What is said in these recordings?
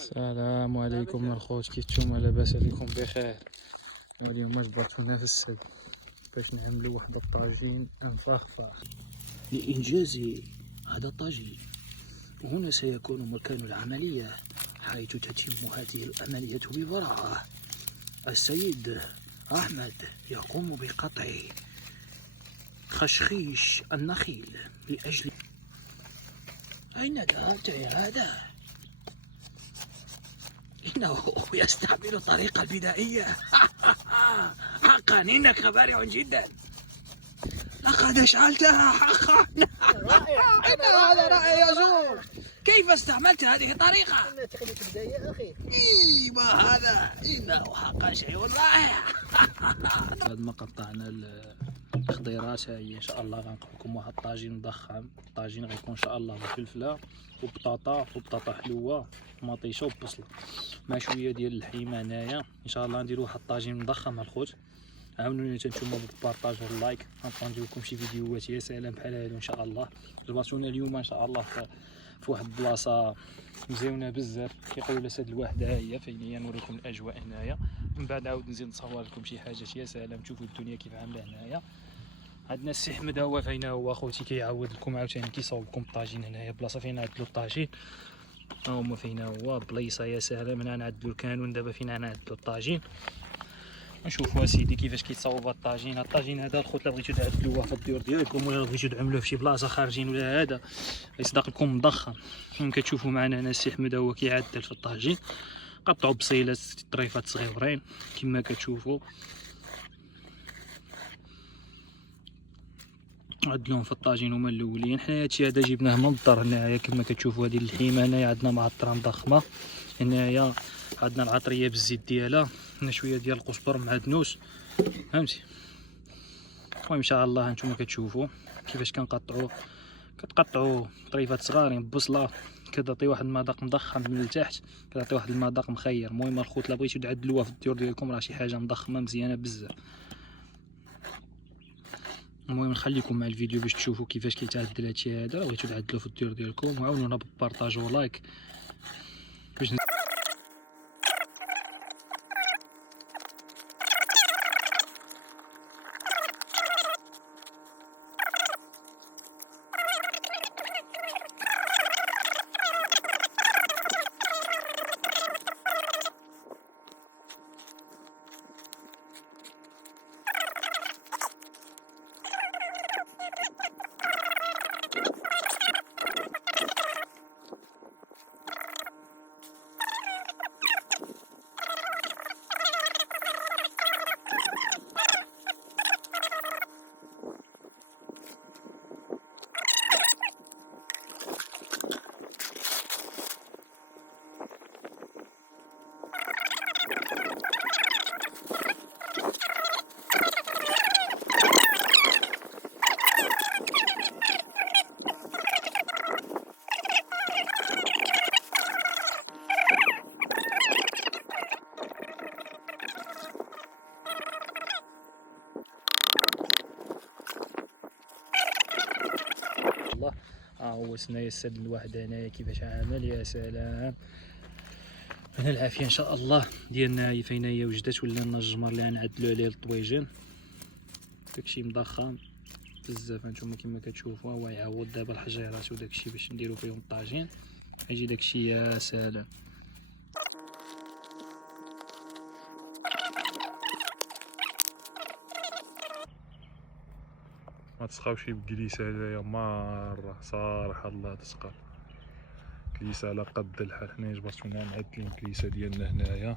السلام عليكم الخوت، كيف نتوما؟ لاباس عليكم بخير؟ اليوم جبرتونا في السد باش نعملو واحد الطاجين مفخفخ لإنجاز هذا الطاجين. هنا سيكون مكان العملية، حيث تتم هذه العملية ببراعة. السيد أحمد يقوم بقطع خشخيش النخيل لأجل... أين ذهبت يا هذا؟ إنه يستعمل الطريقة البدائية. حقا إنك بارع جدا، لقد أشعلتها حقا. هذا رائع يا زور. كيف استعملت هذه الطريقة؟ إنها تقنية بدائية يا أخي. ما هذا إنه حقا شيء رائع. بعد ما قطعنا الخضيرات هاهي ان شاء الله غنقول لكم واحد الطاجين مضخم. الطاجين غيكون ان شاء الله بالفلفله وبطاطا حلوه ومطيشه وبصله مع شويه ديال اللحيمه. هنايا ان شاء الله نديرو واحد الطاجين مضخم الخوت. عاونوني نتوما بالبارطاج واللايك، غنبقاو ندير لكم شي فيديوهات يا سلام بحال هادو ان شاء الله. جبرتونا اليوم ان شاء الله في واحد البلاصه مزيونه بزاف، كيقولوا لها سد الوحده. ها هي فين هي، نوريكم الاجواء هنايا، من بعد عاود نزيد نصور لكم شي حاجات يا سلام تشوفوا الدنيا كيف عامله هنايا. عندنا السي احمد هو فين هو اخوتي، كيعاود لكم عاوتاني كيصاوب لكم الطاجين هنايا، بلاصه فين عدلوا الطاجين. ها هما فين هو بليصه يا سلام. هنا نعدلوا الكانون، دابا فين نعدلوا الطاجين. نشوفوا اسيدي كيفاش كيتصاوب الطاجين. الطاجين هذا الخوت لا بغيتو تعدلوه في الديور ديالكم ولا بغيتو تعملوه في شي بلاصه خارجين ولا هذا يصدق لكم مضخم. كما كتشوفوا معنا هنا السي احمد هو كيعدل في الطاجين. قطعوا بصيلات طريفات صغيورين كما كتشوفوا، عدلوهم في الطاجين هما الاولين. حنا هادشي هذا جبناه من الدار هنايا كما كتشوفوا. هذه اللحيمه هنايا عندنا معطره مضخمه، هنايا عندنا العطريه بالزيت ديالها، هنا شويه ديال القزبر معدنوس، فهمتي. المهم ان شاء الله هانتوما كتشوفوا كيفاش كتقطعوا طريفات صغارين ببصله، كتعطي واحد المذاق مضخم من التحت، كتعطي واحد المذاق مخير. المهم الخوت لا بغيتو تعدلوها في الديور ديالكم راه شي حاجه مضخمه مزيانه بزاف. المهم نخليكم مع الفيديو باش تشوفوا كيفاش كيتعدل هادشي هذا. بغيتو تعدلوه في الديور ديالكم وعاونونا بالبارطاج ولايك باش الله. هو سنايا السد الواحد هنايا كيفاش عامل يا سلام. هنا العافيه ان شاء الله ديالنا هي فين هي وجدت، ولا لنا الجمر اللي غنعدلو عليه الطويجين. داكشي مضخم بزاف هانتوما كما كتشوفوا. هو يعوض دابا الحجيرات وداكشي باش نديرو فيهم الطاجين، يجي داكشي يا سلام. ما تسقاوش بكليسة هدايا مرة صراحة، الله تسقى كليسة على قد الحال. حنا جبرتونا معدلين الكليسة ديالنا هنايا.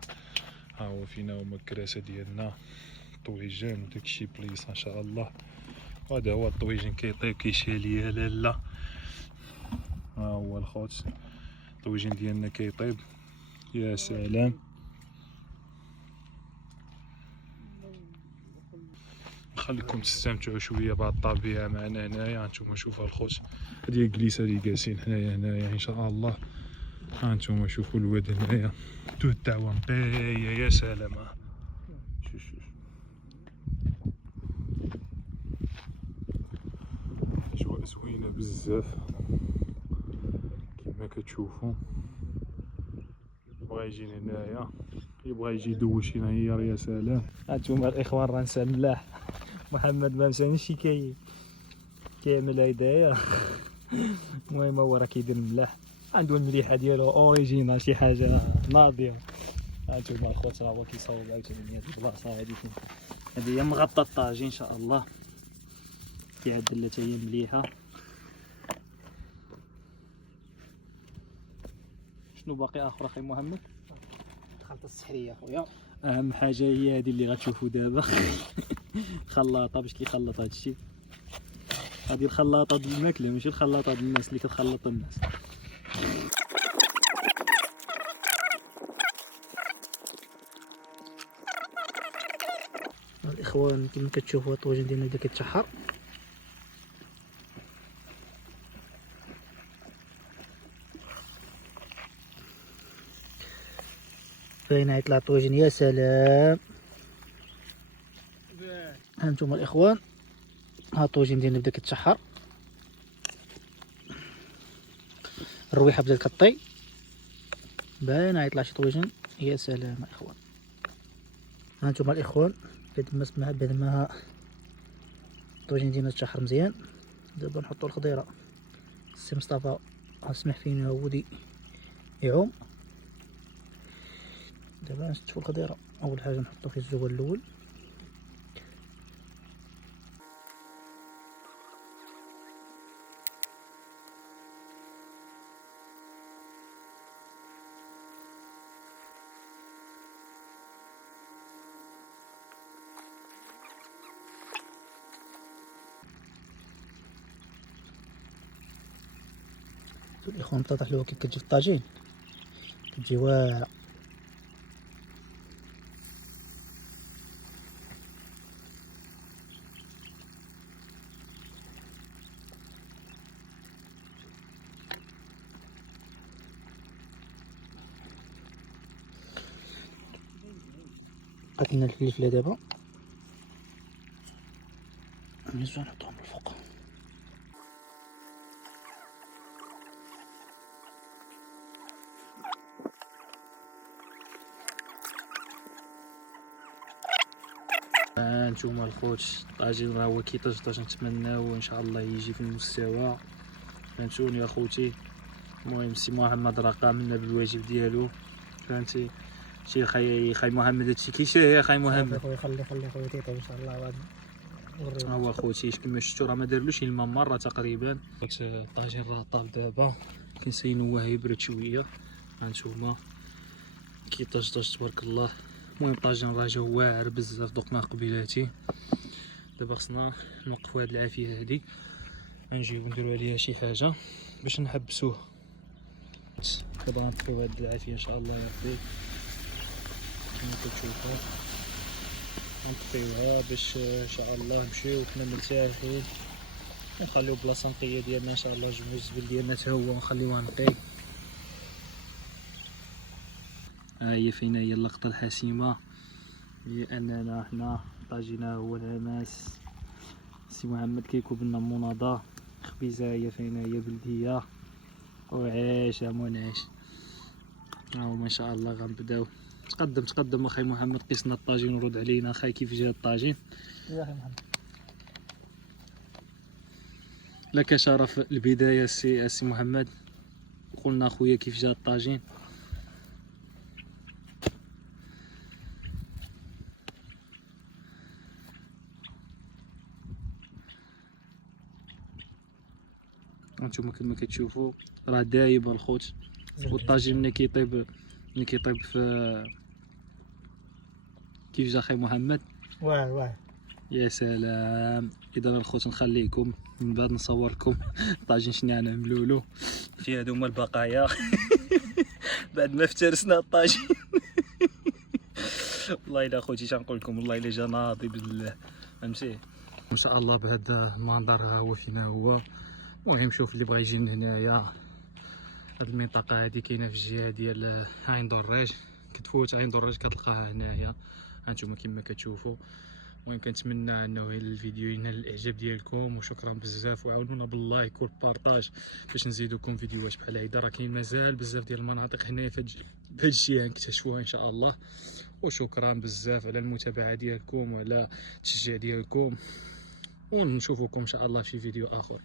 ها هو فينا هما الكراسة ديالنا، الطويجين وداكشي بليصة ان شاء الله. وهذا هو الطويجين كيطيب كيشالي يا لالا. ها هو الخوت الطويجين ديالنا كيطيب يا سلام. نخليكم تستمتعوا شويه بهاد الطبيعه معنا هنايا. هانتوما شوفوا الخوت، هادي هي الجليسه اللي جالسين حنايا هنايا ان شاء الله. هانتوما شوفوا الواد هنايا تو الدعوه مبايه يا سلام. شوف اجواء زوينه بزاف كما كتشوفوا. بغى يجي هنايا يبغى يجي يدوش هنايا يا سلام. هانتوما الاخوان راه نسى ملاح، محمد ما مشانيش كيعمل هدايا. المهم هو راه كيدير ملاح، عنده المليحه ديالو اوريجينال شي حاجه ناضيه. هانتوما الخوت راه هو كيصاوب عاوتاني هاد البلاصه هادي فين هادي هي مغطى الطاجين ان شاء الله، كيعدل لها حتى هي مليحه. شنو باقي اخر اخي محمد؟ الخلطة السحرية خويا. اهم حاجه هي هذه اللي غتشوفوا دابا. خلاطه باش كيخلط هذا الشيء. هذه الخلاطه ديال الماكله ماشي الخلاطه ديال الناس اللي كتخلط الناس. الاخوان كما كتشوفوا الطاجين ديالنا بدا كيتشحر. باين يطلع الطاجين يا سلام. هانتوما الاخوان ها الطاجين ديالنا بدا كيتشحر، الرويحه بدات كطي، باين يطلع شي طاجين يا سلام الاخوان. هانتوما الاخوان بعد ما الطاجين ديالنا تشحر مزيان، دابا نحطو الخضيره. السي مصطفى اسمح فينا ودي يعوم. دابا نشوفو الخضيره، اول حاجه نحطو في الزوال الاول، الاخوان بطاطا حلوه كي كتجي في الطاجين كتجي واعره. بقات لنا الفلفله دابا نزيدو نحطوهم الفوق. هانتوما الخوت الطاجين راه هو كيطيش، نتمناو ان شاء الله يجي في المستوى. فهمتوني اخوتي. المهم السي محمد راه قام لنا بالواجب ديالو، فهمتي. شي خاي محمد هادشي كيشاه يا خاي محمد. خلي خويا تيطيب ان شاء الله غادي ها هو اخوتي كما شفتوا راه ما دارلوش الماء مره تقريبا. الطاجين راه طاب دابا، كنسينوه يبرد شويه. هانتوما كيطيش تبارك الله. المهم الطاجين راه جا واعر بزاف دوقنا قبيلاتي. دابا خصنا نوقفوا هاد العافيه هادي، نجيو نديرو عليها شي حاجه باش نحبسوه. دابا نطفيو هاد العافيه ان شاء الله يا ربي كما كتشوفوا، نطفيوها باش ان شاء الله نمشيو حنا مرتاحين، ونخليو بلاصه نقيه ديالنا ان شاء الله. جموع الزبل ديالنا تا هو ونخليوها نقي. ها هي فينا هي اللقطه الحاسمه، هي اننا حنا طاجينا هو العماس. سي محمد كيكوب لنا مناضه خبيزه، هي فينا هي بلديه وعيش يا منعش. ها هما ان شاء الله غنبداو. تقدم اخي محمد، قيسنا الطاجين ورد علينا اخي كيف جا الطاجين. يا اخي محمد لك شرف البدايه السي محمد، قلنا اخويا كيف جا الطاجين. هانتوما كما كتشوفوا راه دايب الخوت، والطاجين ملي كيطيب في كيف جا اخي محمد واعر. يا سلام. اذا الخوت نخليكم من بعد نصور لكم الطاجين شنو نعملوا له. في هادو هما البقايا بعد ما افترسنا الطاجين. والله الا خوتي شنقول لكم، والله الا جا ناضي بالله، فهمتي. ان شاء الله بهذا المنظر ها هو فينا هو. المهم شوف اللي بغى يجي من هنايا، هاد المنطقه هادي كاينه في الجهه ديال عين دراج، كتفوت عين دراج كتلقاها هنايا. هانتوما كما كتشوفوا المهم كنتمنى انه الفيديو ينال الاعجاب ديالكم، وشكرا بزاف، وعاونونا باللايك والبارطاج باش نزيدوكم فيديوهات بحال هيدا. راه كاين مازال بزاف ديال المناطق هنايا في هاد الجهه نكتشفوها ان شاء الله. وشكرا بزاف على المتابعه ديالكم وعلى التشجيع ديالكم، ونشوفكم ان شاء الله في فيديو اخر.